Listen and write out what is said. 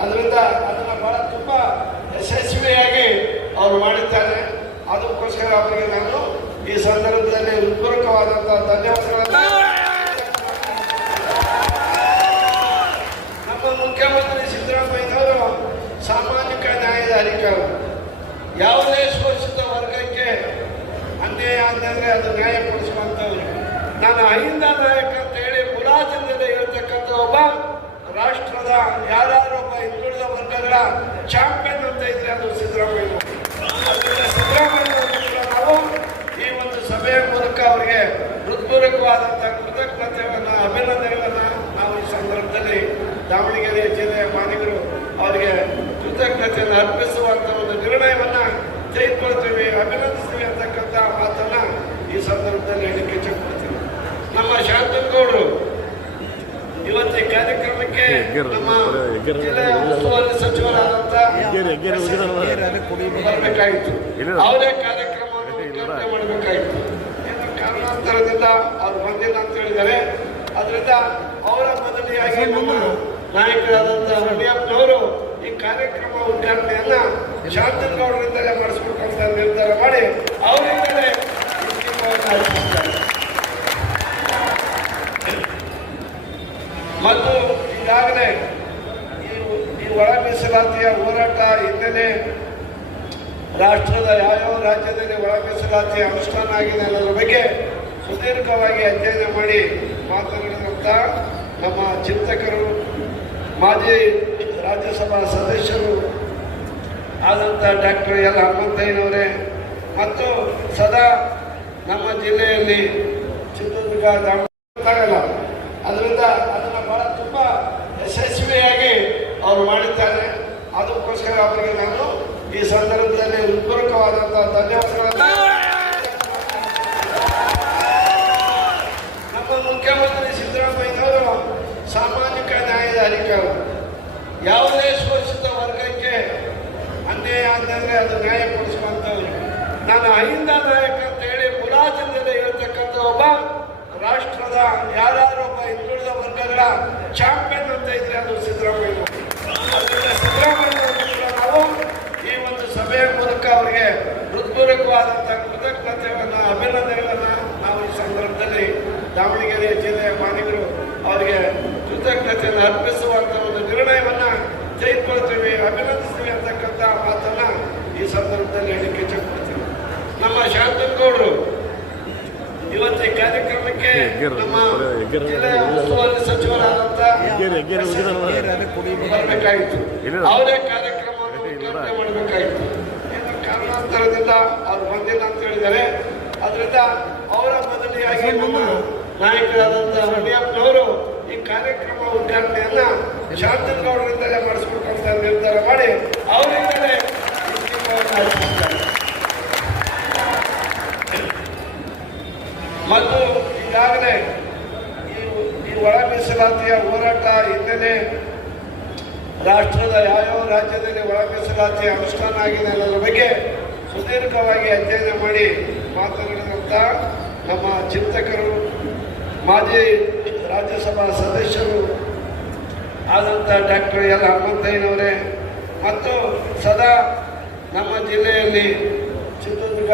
ಅದರಿಂದ ಅದನ್ನು ಬಹಳ ತುಂಬ ಯಶಸ್ವಿಯಾಗಿ ಅವರು ಮಾಡಿದ್ದಾರೆ. ಅದಕ್ಕೋಸ್ಕರ ಅವರಿಗೆ ನಾನು ಈ ಸಂದರ್ಭದಲ್ಲಿ ಹೃತ್ಪೂರ್ವಕವಾದಂತಹ ಧನ್ಯವಾದಗಳನ್ನು ನಮ್ಮ ಮುಖ್ಯಮಂತ್ರಿ ಸಿದ್ದರಾಮಯ್ಯನವರು ಸಾಮಾಜಿಕ ನ್ಯಾಯದ ಅಧಿಕಾರ ಯಾವುದೇ ಶೋಷಿತ ವರ್ಗಕ್ಕೆ ಅನ್ಯಾಯ ಅಂತಂದ್ರೆ ಅದು ನ್ಯಾಯ ನಾನು ಅಹಿಂದ ನಾಯಕ ಅಂತ ಹೇಳಿ ಮುಲಾಜಿಲ್ಲದೆ ಇರತಕ್ಕಂಥ ಒಬ್ಬ ರಾಷ್ಟ್ರದ ಯಾರ್ಯಾರು ಒಬ್ಬ ಹಿಂದುಳಿದ ವರ್ಗಗಳ ಚಾಂಪಿಯನ್ ಅಂತ ಇದ್ರೆ ಅದು ಸಿದ್ದರಾಮಯ್ಯ. ಸಿದ್ದರಾಮಯ್ಯ ನಾವು ಈ ಒಂದು ಸಭೆಯ ಮೂಲಕ ಅವರಿಗೆ ಹೃತ್ಪೂರ್ವಕವಾದಂತಹ ಕೃತಜ್ಞತೆಗಳನ್ನ ಅಭಿನಂದನೆಗಳನ್ನ ನಾವು ಈ ಸಂದರ್ಭದಲ್ಲಿ ದಾವಣಗೆರೆ ಜಿಲ್ಲೆಯ ಮಾನವರು ಅವರಿಗೆ ಕೃತಜ್ಞತೆಯನ್ನು ಅರ್ಪಿಸುವಂತ ಒಂದು ನಿರ್ಣಯವನ್ನ ತೆಗೆದುಕೊಳ್ತೀವಿ, ಅಭಿನಂದಿಸ್ತೀವಿ ಅಂತಕ್ಕಂಥ ಮಾತನ್ನ ಈ ಸಂದರ್ಭದಲ್ಲಿ ಹೇಳಿಕೆ ಇಚ್ಛೆಪಡ್ತೀವಿ ನಮ್ಮ ಶಾಂತನಗೌಡರು ಇವತ್ತು ಈ ಕಾರ್ಯಕ್ರಮಕ್ಕೆ ನಮ್ಮ ಜಿಲ್ಲೆಯ ಉಸ್ತುವಾರಿ ಸಚಿವರಾದಂತ ಇಲ್ಲ. ಅವರೇ ಕಾರ್ಯಕ್ರಮವನ್ನು ಉದ್ಘಾಟನೆ ಮಾಡಬೇಕಾಗಿತ್ತು ಏನೋ ಕಾರಣಾಂತರದಿಂದ ಅವ್ರು ಬಂದಿಲ್ಲ ಅಂತ ಹೇಳಿದ್ದಾರೆ. ಅದರಿಂದ ಅವರ ಬದಲಿಯಾಗಿ ನಮ್ಮ ನಾಯಕರಾದಂತಹ ರವಿಯಪ್ಪನವರು ಈ ಕಾರ್ಯಕ್ರಮ ಉದ್ಘಾಟನೆಯನ್ನ ಶಾಂತನಗೌಡರಿಂದಲೇ ಅಂತ ನಿರ್ಧಾರ ಮಾಡಿ ಅವರಿಂದಲೇ ಮತ್ತು ಈಗಾಗಲೇ ಈ ಒಳ ಮೀಸಲಾತಿಯ ಹೋರಾಟ ಹಿನ್ನೆಲೆ ರಾಷ್ಟ್ರದ ಯಾವ್ಯಾವ ರಾಜ್ಯದಲ್ಲಿ ಒಳ ಮೀಸಲಾತಿ ಅನುಷ್ಠಾನ ಆಗಿದೆ ಅನ್ನೋದ್ರ ಬಗ್ಗೆ ಸುದೀರ್ಘವಾಗಿ ಅಧ್ಯಯನ ಮಾಡಿ ಮಾತನಾಡಿದಂಥ ನಮ್ಮ ಚಿಂತಕರು, ಮಾಜಿ ರಾಜ್ಯಸಭಾ ಸದಸ್ಯರು ಆದಂಥ ಡಾಕ್ಟರ್ ಎಲ್ ಹನುಮಂತಯ್ಯನವರೇ ಮತ್ತು ಸದಾ ನಮ್ಮ ಜಿಲ್ಲೆಯಲ್ಲಿ ಚಿತ್ರದುರ್ಗ ದಾವಣಗೆರೆ ಅದರಿಂದ ಅದನ್ನ ಬಹಳ ತುಂಬಾ ಯಶಸ್ವಿಯಾಗಿ ಅವರು ಮಾಡಿದ್ದಾರೆ. ಅದಕ್ಕೋಸ್ಕರ ಅವರಿಗೆ ನಾನು ಈ ಸಂದರ್ಭದಲ್ಲಿ ಹೃತ್ಪೂರ್ವಕವಾದಂತಹ ಧನ್ಯವಾದಗಳನ್ನು ನಮ್ಮ ಮುಖ್ಯಮಂತ್ರಿ ಸಿದ್ದರಾಮಯ್ಯನವರು ಸಾಮಾಜಿಕ ನ್ಯಾಯದ ಅಧಿಕಾರಿ. ಯಾವುದೇ ಶೋಷಿತ ವರ್ಗಕ್ಕೆ ಅನ್ಯಾಯ ಅಂತಂದ್ರೆ ಅದು ನ್ಯಾಯ ಕೊಡಿಸುವಂತವ್ರು ನಾನು ಅಹಿಂದ ನಾಯಕ ಅಂತ ಹೇಳಿ ಪುರಾತನದಲ್ಲಿ ಇರತಕ್ಕಂಥ ಒಬ್ಬ ರಾಷ್ಟ್ರದ ಯಾರ್ಯಾರು ಚಾಂಪಿಯನ್ ಅಂತ ಇದ್ರೆ ಅದು ಸಿದ್ದರಾಮಯ್ಯ ಅದರಿಂದ ಸಿದ್ದರಾಮಯ್ಯ ನಾವು ಈ ಒಂದು ಸಭೆಯ ಮೂಲಕ ಅವರಿಗೆ ಹೃತ್ಪೂರ್ವಕವಾದಂತಹ ಕೃತಜ್ಞತೆಗಳನ್ನ ಅಭಿನಂದನೆಗಳನ್ನ ನಾವು ಈ ಸಂದರ್ಭದಲ್ಲಿ ದಾವಣಗೆರೆ ಜಿಲ್ಲೆಯ ಮಾಲೀಕರು ಅವರಿಗೆ ಕೃತಜ್ಞತೆಯನ್ನು ಅರ್ಪಿಸುವಂತ ಒಂದು ನಿರ್ಣಯವನ್ನ ತೆಗೆದುಕೊಳ್ತೀವಿ, ಅಭಿನಂದಿಸ್ತೀವಿ ಅಂತಕ್ಕಂಥ ಮಾತನ್ನ ಈ ಸಂದರ್ಭದಲ್ಲಿ ಹೇಳಿಕೆ ಚಕ್ಕ ನಮ್ಮ ಶಾಂತನಗೌಡರು ಇವತ್ತು ಈ ಕಾರ್ಯಕ್ರಮಕ್ಕೆ ಹೆಗ್ಗೇರು, ನಮ್ಮ ಹೆಗ್ಗೇರು, ಜಿಲ್ಲೆಯ ಉಸ್ತುವಾರಿ ಸಚಿವರಾದಂತ ಹೆಗ್ಗೇರು, ಹೆಗ್ಗೇರು ಹೋಗಿದಾರಲ್ಲ? ಬರಬೇಕಾಗಿತ್ತು ಇಲ್ಲ. ಮಾಡಬೇಕಾಗಿತ್ತು ಕಾರಣಾಂತರದಿಂದ ಅಂತ ಅದರಿಂದ ಅವರ ನಮ್ಮ ನಾಯಕರಾದಂತಹ ಮುನಿಯಪ್ಪನವರು ಈ ಕಾರ್ಯಕ್ರಮ ಉದ್ಘಾಟನೆಯನ್ನ ಶಾಂತನಗೌಡರಿಂದಲೇ ಮಾಡಿಸ್ಬೇಕು ನಿರ್ಧಾರ ಮಾಡಿ ಅವರಿಂದಲೇ ಈ ದೀಪವನ್ನು ಹಚ್ಚಿದ್ದಾರೆ ಮತ್ತು ಈಗಾಗಲೇ ಈ ಒಳ ಮೀಸಲಾತಿಯ ಹೋರಾಟ ಹಿನ್ನೆಲೆ ರಾಷ್ಟ್ರದ ಯಾವ್ಯಾವ ರಾಜ್ಯದಲ್ಲಿ ಒಳ ಮೀಸಲಾತಿ ಅನುಷ್ಠಾನ ಆಗಿದೆ ಅನ್ನೋದ್ರ ಬಗ್ಗೆ ಸುದೀರ್ಘವಾಗಿ ಅಧ್ಯಯನ ಮಾಡಿ ಮಾತನಾಡಿದಂಥ ನಮ್ಮ ಚಿಂತಕರು, ಮಾಜಿ ರಾಜ್ಯಸಭಾ ಸದಸ್ಯರು ಆದಂಥ ಡಾಕ್ಟರ್ ಎಲ್ ಹನುಮಂತಯ್ಯನವರೇ ಮತ್ತು ಸದಾ ನಮ್ಮ ಜಿಲ್ಲೆಯಲ್ಲಿ ಚಿತ್ರದುರ್ಗ